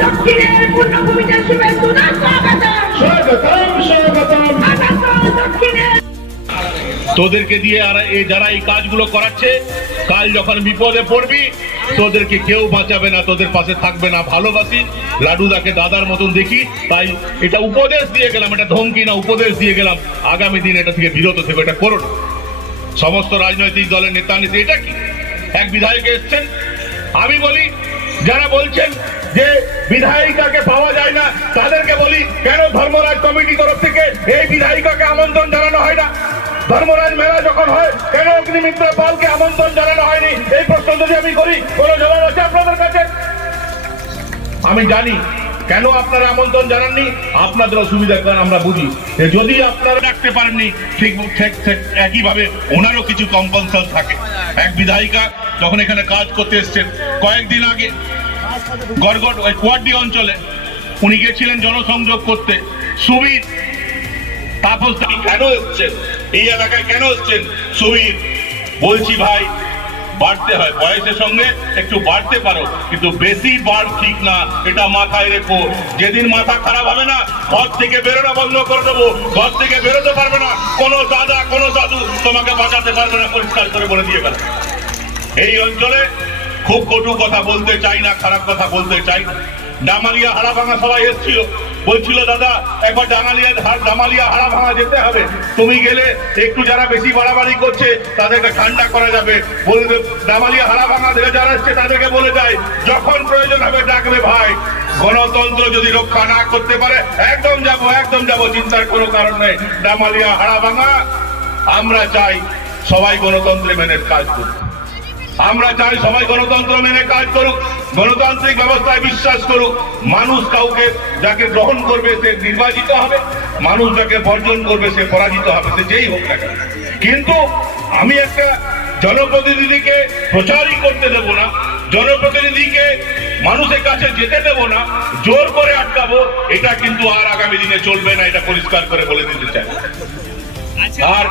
দক্ষিণের পূর্ণভূমিতে শুভেচ্ছা স্বাগতম স্বাগতম দক্ষিণের। তোদেরকে দিয়ে আর এই যারা এই কাজগুলো করাচ্ছে, কাল যখন বিপদে পড়বি তোদেরকে কেউ বাঁচাবে না, তোদের পাশে থাকবে না। ভালোবাসি, লাডুদাকে দাদার মতন দেখি, তাই এটা উপদেশ দিয়ে গেলাম, এটা ধমকি না, উপদেশ দিয়ে গেলাম। আগামী দিন এটা থেকে বিরত থেকো, এটা করো না। সমস্ত রাজনৈতিক দলের নেতা নেত্রী, এটা কি এক বিধায়ক এসছেন, আমি বলি যারা বলছেন যে বিধায়িকাকে পাওয়া যায় না তাদেরকে বলি, কেন ধর্মরাজ কমিটি তরফ থেকে এই বিধায়িকাকে আমন্ত্রণ জানানো হয় না? ধর্মরাজ মেলা যখন হয় কেন অগ্নিমিত্র পালকে আমন্ত্রণ জানানো হয়নি? এই প্রশ্ন যদি আমি করি, কোন জবাব আছে আপনাদের কাছে? আমি জানি কেন আপনারা আমন্ত্রণ জানাননি, আপনাদের অসুবিধার কারণ আমরা বুঝি। যদি আপনারা রাখতে পারেননি, ঠিক একইভাবে ওনারও কিছু কম্পালশন থাকে। এক বিধায়িকা যখন এখানে কাজ করতে এসছেন কয়েকদিন আগে গড়গড় ওই কুয়াড্ডি অঞ্চলে, উনি গেছিলেন জনসংযোগ করতে। সুবীর তাপস কেন এসছেন এই এলাকায়, কেন এসছেন সুবীর? বলছি ভাই, বাড়তে হয়, বয়সের সঙ্গে একটু বাড়তে পারো, কিন্তু বেশি বাড় ঠিক না, এটা মাথায় রেখো। যেদিন মাথা খারাপ হবে না, ঘর থেকে বেরোনো বন্ধ করে দেবো, ঘর থেকে বেরোতে পারবে না, কোনো দাদা কোনো দাদু তোমাকে বাঁচাতে পারবে না, পরিষ্কার করে বলে দিয়ে গেল। এই অঞ্চলে খুব কটু কথা বলতে চাই না, খারাপ কথা বলতে চাই না। ডামালিয়া হাড়াভাঙা সবাই এসেছিল, বলছিল দাদা একবার ডামালিয়া হাড়াভাঙা যেতে হবে, তুমি গেলে একটু যারা বেশি বাড়াবাড়ি করছে তাদেরকে ঠান্ডা করা যাবে। বলবে ডামালিয়া হাড়াভাঙা থেকে যারা এসছে তাদেরকে বলে যায়, যখন প্রয়োজন হবে ডাকবে ভাই। গণতন্ত্র যদি রক্ষা না করতে পারে একদম যাবো, চিন্তার কোনো কারণ নেই। ডামালিয়া হাড়াভাঙা আমরা চাই সবাই গণতন্ত্রে মেনে কাজ করুক, আমরা চাই সবাই গণতন্ত্র মেনে কাজ করুক, গণতান্ত্রিক ব্যবস্থায় বিশ্বাস করুক। মানুষ কাউকে যাকে গ্রহণ করবে সে নির্বাচিত হবে, মানুষ যাকে বর্জন করবে সে পরাজিত হবে, সে যেই হোক না কেন। কিন্তু আমি একটা জনপ্রতিনিধিকে প্রচারই করতে দেব না, জনপ্রতিনিধিকে মানুষের কাছে যেতে দেব না, জোর করে আটকাবো, এটা কিন্তু আর আগামী দিনে চলবে না, এটা পরিষ্কার করে বলে দিতে চাই। আর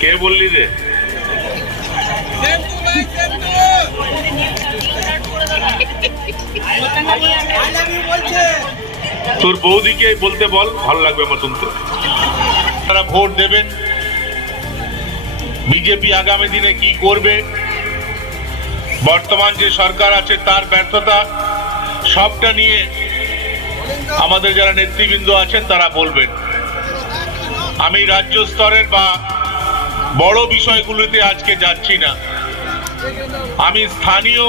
কে বললি রে? তোর বৌদিকে বলতে বল, ভালো লাগবে আমার শুনতে। তারা ভোট দেবেন, বিজেপি আগামী দিনে কি করবে, বর্তমান যে সরকার আছে তার ব্যর্থতা, সবটা নিয়ে আমাদের যারা নেতৃবৃন্দ আছেন তারা বলবেন। আমি রাজ্য স্তরের বা বড় বিষয়গুলোতে আজকে যাচ্ছি না, আমি স্থানীয়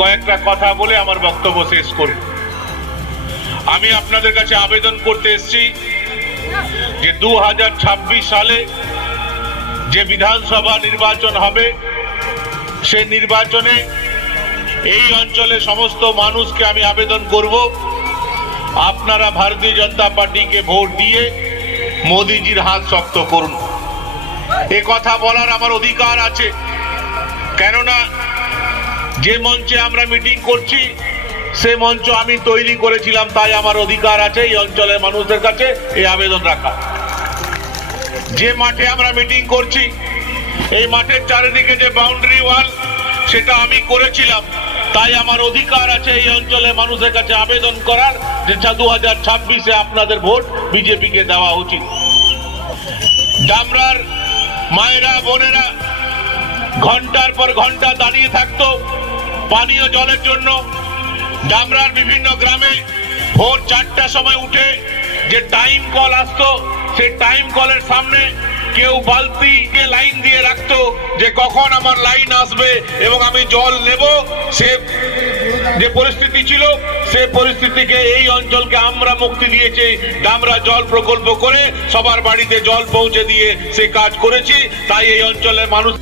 কয়েকটা কথা বলে আমার বক্তব্য শেষ করব। আমি আপনাদের কাছে আবেদন করতে এসেছি যে 2026 সালে যে বিধানসভা নির্বাচন হবে, সেই নির্বাচনে এই অঞ্চলে সমস্ত মানুষকে আমি আবেদন করব, আপনারা ভারতীয় জনতা পার্টিকে ভোট দিয়ে মোদিজির হাত শক্ত করুন। এ কথা বলার আমার অধিকার আছে, কেননা যে মঞ্চে আমরা মিটিং করছি সে মঞ্চ আমি তৈরি করেছিলাম, তাই আমার অধিকার আছে এই অঞ্চলের মানুষদের কাছে এই আবেদন রাখা। যে মাঠে আমরা মিটিং করছি এই মাঠের চারিদিকে যে বাউন্ডারি ওয়াল সেটা আমি করেছিলাম, তাই আমার অধিকার আছে এই অঞ্চলের মানুষের কাছে আবেদন করার যে 2026-এ আপনাদের ভোট বিজেপিকে দেওয়া উচিত। ডামরার মায়েরা বোনেরা ঘন্টার পর ঘন্টা দাঁড়িয়ে থাকতো পানীয় জলের জন্য। ডামরার বিভিন্ন গ্রামে ভোর 4টার সময় উঠে যে টাইম কল আসতো, সেই টাইম কলের সামনে কেউ বালতিকে লাইন দিয়ে রাখতো যে কখন আমার লাইন আসবে এবং আমি জল নেব। সে যে পরিস্থিতি ছিল, সে পরিস্থিতিকে এই অঞ্চলকে আমরা মুক্তি দিয়েছি। ডামরা জল প্রকল্প করে সবার বাড়িতে জল পৌঁছে দিয়ে সে কাজ করেছি, তাই এই অঞ্চলের মানুষ